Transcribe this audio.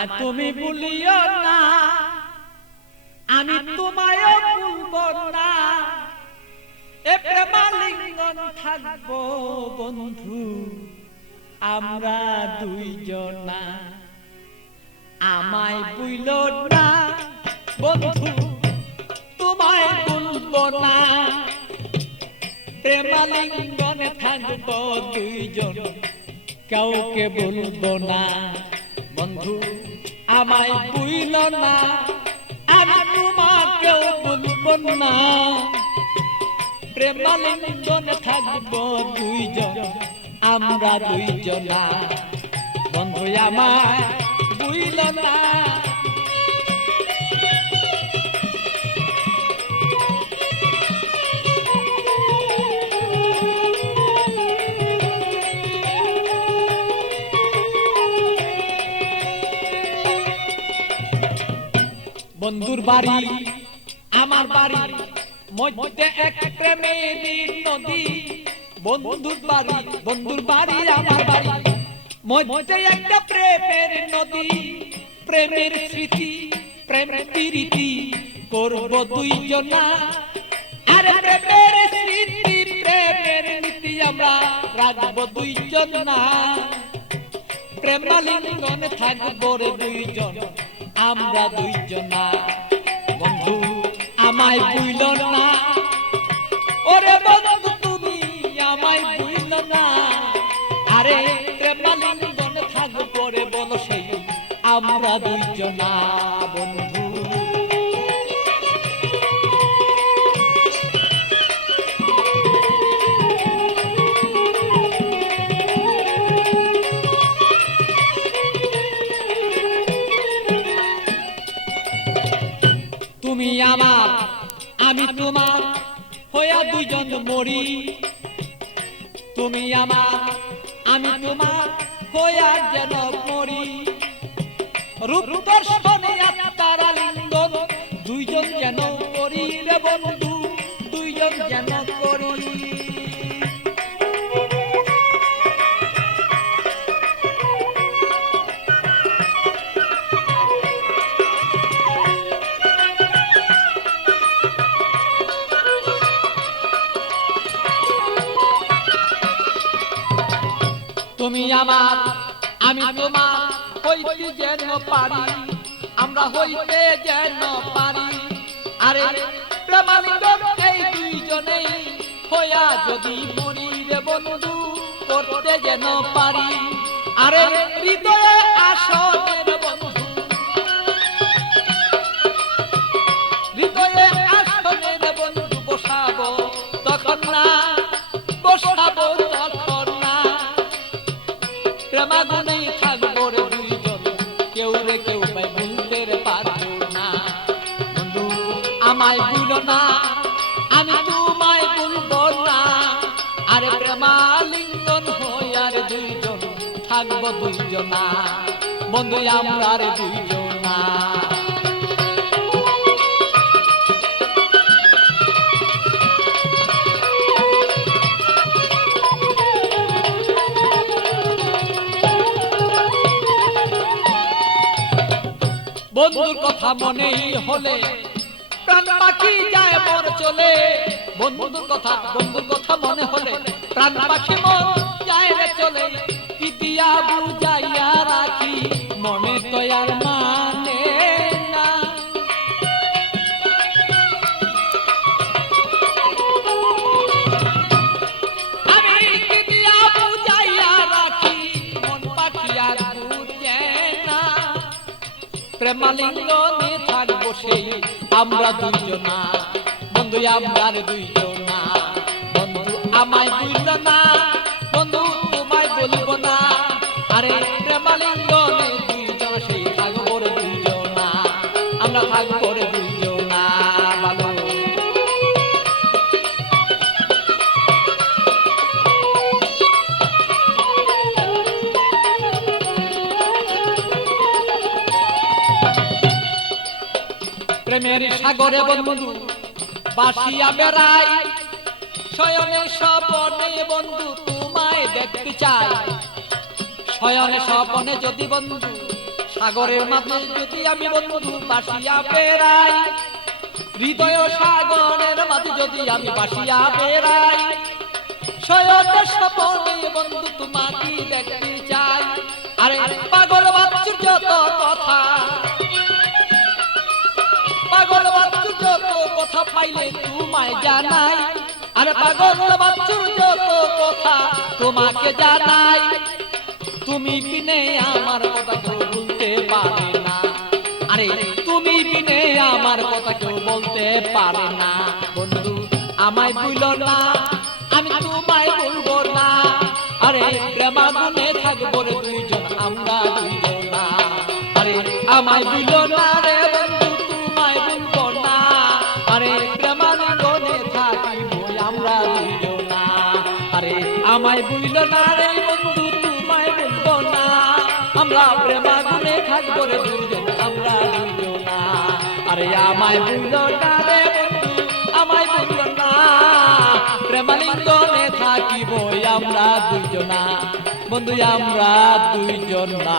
আমায় তুমি ভুলিও না, আমি তোমায় ভুলবো না। এ প্রেমালিঙ্গন থাকবো বন্ধু আমরা দুইজনা। আমায় ভুলো না বন্ধু, তোমায় ভুলবো না। প্রেমালিঙ্গনে থাকবো দুইজন, কাউকে ভুলবো না। বন্ধু আমায় ভুলো না, আমি তোমাকেও ভুলবো না। প্রেমালিঙ্গনে থাকবো দুইজন আমরা দুইজনা। বন্ধু আমায় ভুলো না। বন্ধুর বাড়ি আমার বাড়ি মধ্যে এক প্রেমের নদী। বন্ধুর বাড়ি আমার বাড়ি মধ্যে একটা প্রেমের নদী। প্রেমের স্মৃতি প্রেম প্রীতি করব দুইজনা। আরে প্রেমের স্মৃতি প্রেমের নীতি আমরা রাখবো দুইজনা। প্রেমালিঙ্গনে থাকবো রে দুইজন আমরা দুইজনা। বন্ধু আমায় ভুলো না, ওরে বন্ধু তুমি আমায় ভুলো না। আরে প্রেমালিঙ্গনে থাকবো রে বলো সেই আমরা দুইজনা। বন্ধু তুমি আমার আমি তোমার হইয়া দুইজন মরি। তুমি আমার আমি তোমার হইয়া যেন মরি। রূপ দর্শনে আত্মার লিঙ্গন দুইজন যেন করি রে বন্ধু, দুইজন যেন করি। তুমি আমার আমি তোমার হইতে যেন পারি, আমরা হইতে যেন পারি। আরে প্রেমালিঙ্গন এই দুইজনেই হইয়া যদি মরি রে বন্ধু করতে যেন পারি। আরে হৃদয়ে আসনের বন্ধু, হৃদয়ে আসনের বন্ধু বসাবো তখন না, বসাবো তখন না। প্রেমাগুনেই থাকবো রে দুইজন, কেউ রে কেউ পাই ভুলতে পারবো না। বন্ধু আমায় ভুলো না, আমি তোমায় ভুলবো না। আরে প্রেমালিঙ্গন হইয়া রে দুইজন থাকবো দুইজনা। বন্ধু আমরা রে দুইজনা। বন্ধুর কথা মনেই হলে প্রাণ পাখি যায় মন চলে। বন্ধুর কথা মনে হলে প্রাণ পাখি মন যায় রে চলে। কি দিয়া বুঝাইয়া রাখি মনে তো আর মানে না। আমি কি দিয়া বুঝাইয়া রাখি মন পাখি আর বুঝে না। প্রেমালিঙ্গনে থাকবো সেই আমরা দুইজনা। বন্ধু আমরা দুইজনা। বন্ধু আমায় ভুলো না, বন্ধু তোমায় বলবো না। আরে প্রেমালিঙ্গনে দুইজন সেই থাকবো রে দুইজনা, আমরা থাকবো রে দুইজনা। ভালো প্রেমের সাগরে বন্ধু বাসিয়া বেড়াই। শয়নে স্বপনে বন্ধু তোমায় দেখতে চাই। শয়নে স্বপনে যদি বন্ধু সাগরের মাঝে যদি আমি বন্ধু বাসিয়া বেড়াই, হৃদয় সাগরের মাঝে যদি আমি বাসিয়া বেড়াই, শয়নের স্বপনে বন্ধু তোমাকে দেখতে চাই। আরে পাগল বাচ্চুর যত কথা, পাগল বাচ্চুর যত কথা পাইলে তোমায় জানাই। আরে পাগল বাচ্চুর যত কথা তোমাকে জানাই। তুমি বিনে আমার কথা কেউ বলতে পারে না। আরে তুমি বিনে আমার কথা কেউ বলতে পারে না। বন্ধু আমায় ভুলো না, আমি তোমায় ভুলবো না। আরে প্রেমাগুনে থাকবো রে দুইজন আমরা দুইজনা। আরে আমায় ভুলো না রে বন্ধু, তোমায় ভুলবো না। আরে প্রেমাগুনে থাকিব আমরা দুইজনা। আরে আমায় ভুলো না রে বন্ধু, তোমায় ভুলবো না। আমরা প্রেমাগুনে থাকবো রে দুইজন আমরা দুইজনা। আরে আমায় ভুলো না রে বন্ধু, আমায় ভুলো না। প্রেমালিঙ্গনে থাকিব আমরা দুইজনা, বন্ধু আমরা দুইজনা।